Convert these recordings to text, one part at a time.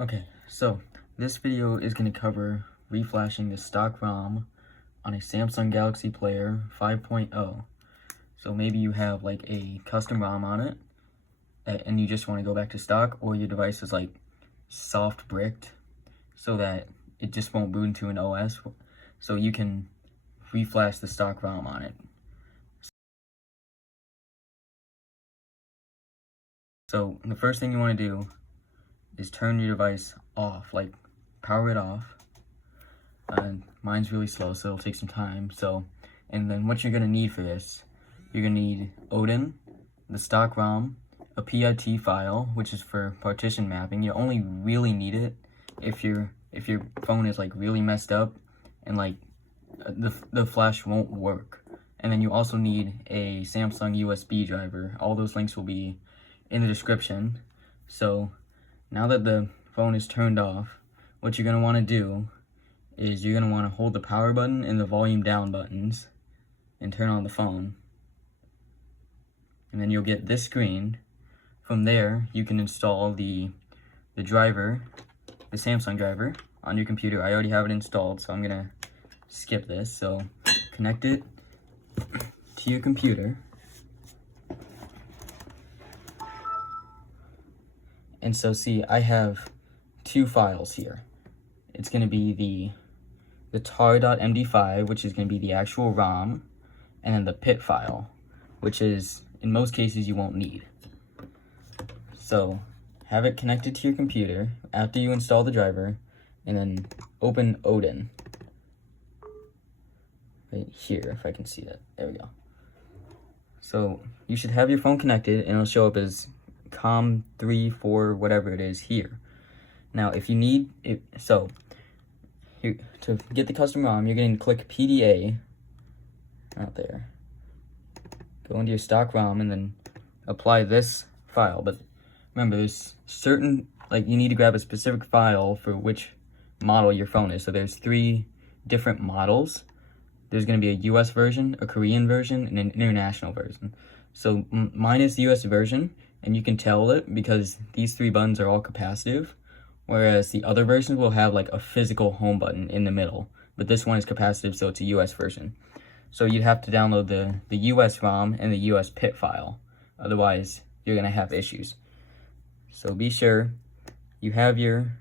Okay, so this video is going to cover reflashing the stock ROM on a Samsung Galaxy Player 5.0. So maybe you have like a custom ROM on it and you just want to go back to stock, or your device is like soft bricked so that it just won't boot into an OS, so you can reflash the stock ROM on it. So the first thing you want to do is turn your device off, like power it off. Mine's really slow, so it'll take some time. And then what you're gonna need for this, you're gonna need Odin, the stock ROM, a PIT file, which is for partition mapping. You only really need it if your phone is like really messed up and like the flash won't work. And then you also need a Samsung USB driver. All those links will be in the description. So now that the phone is turned off, what you're gonna want to do is you're gonna want to hold the power button and the volume down buttons and turn on the phone. And then you'll get this screen. From there, you can install the driver, the Samsung driver, on your computer. I already have it installed, so I'm gonna skip this. So connect it to your computer. And so see, I have two files here. It's gonna be the tar.md5, which is gonna be the actual ROM, and then the PIT file, which is, in most cases, you won't need. So have it connected to your computer after you install the driver, and then open Odin. Right here, if I can see that. There we go. So you should have your phone connected, and it'll show up as COM3, 4, whatever it is here. Now, if you need it, so here, to get the custom ROM, you're going to click PDA out there. Go into your stock ROM and then apply this file. But remember, there's certain, like, you need to grab a specific file for which model your phone is. So there's 3 different models. There's going to be a US version, a Korean version, and an international version. So mine is the US version, and you can tell it because these 3 buttons are all capacitive, whereas the other versions will have like a physical home button in the middle, but this one is capacitive, so it's a US version. So you'd have to download the US ROM and the US PIT file, otherwise you're going to have issues. So be sure you have your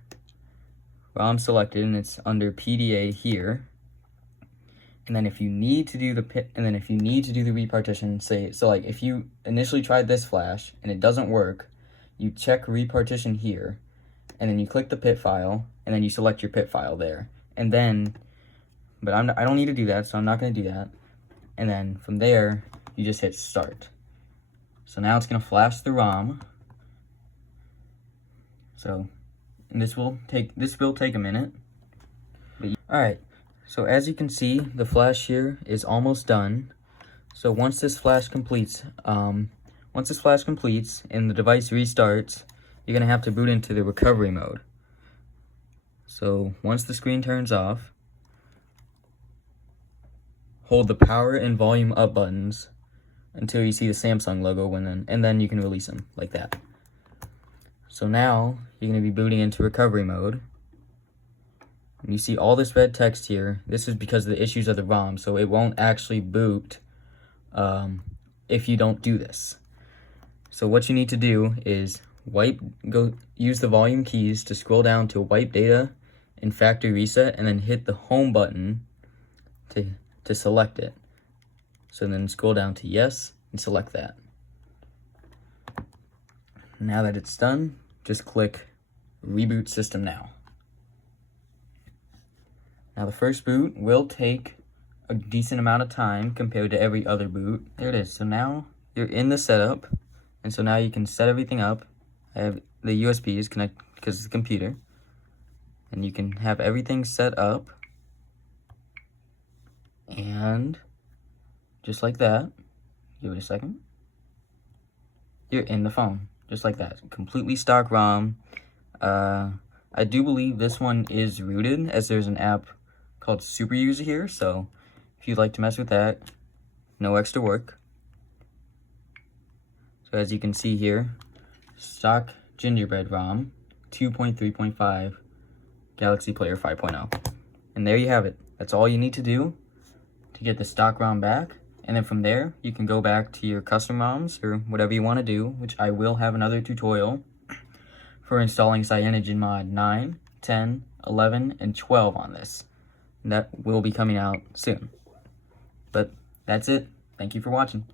ROM selected, and it's under PDA here. And then if you need to do the PIT, and then if you need to do the repartition, so like if you initially tried this flash and it doesn't work, you check repartition here, and then you click the PIT file, and then you select your PIT file there. And then, but I don't need to do that, so I'm not going to do that. And then from there, you just hit start. So now it's going to flash the ROM. So, and this will take a minute. All right. So as you can see, the flash here is almost done. So once this flash completes, and the device restarts, you're gonna have to boot into the recovery mode. So once the screen turns off, hold the power and volume up buttons until you see the Samsung logo, and then you can release them like that. So now you're gonna be booting into recovery mode. And you see all this red text here. This is because of the issues of the ROM, so it won't actually boot if you don't do this. So what you need to do is use the volume keys to scroll down to wipe data and factory reset, and then hit the home button to select it. So then scroll down to yes and select that. Now that it's done, just click reboot system now. Now the first boot will take a decent amount of time compared to every other boot. There it is. So now you're in the setup, and so now you can set everything up. I have the USB is connected because it's a computer, and you can have everything set up. And just like that, give it a second, you're in the phone, just like that. Completely stock ROM. I do believe this one is rooted, as there's an app called Super User here, so if you'd like to mess with that, no extra work. So as you can see here, stock Gingerbread ROM, 2.3.5 Galaxy Player 5.0. And there you have it. That's all you need to do to get the stock ROM back. And then from there, you can go back to your custom ROMs or whatever you want to do, which I will have another tutorial for installing CyanogenMod 9, 10, 11, and 12 on this. That will be coming out soon. But that's it. Thank you for watching.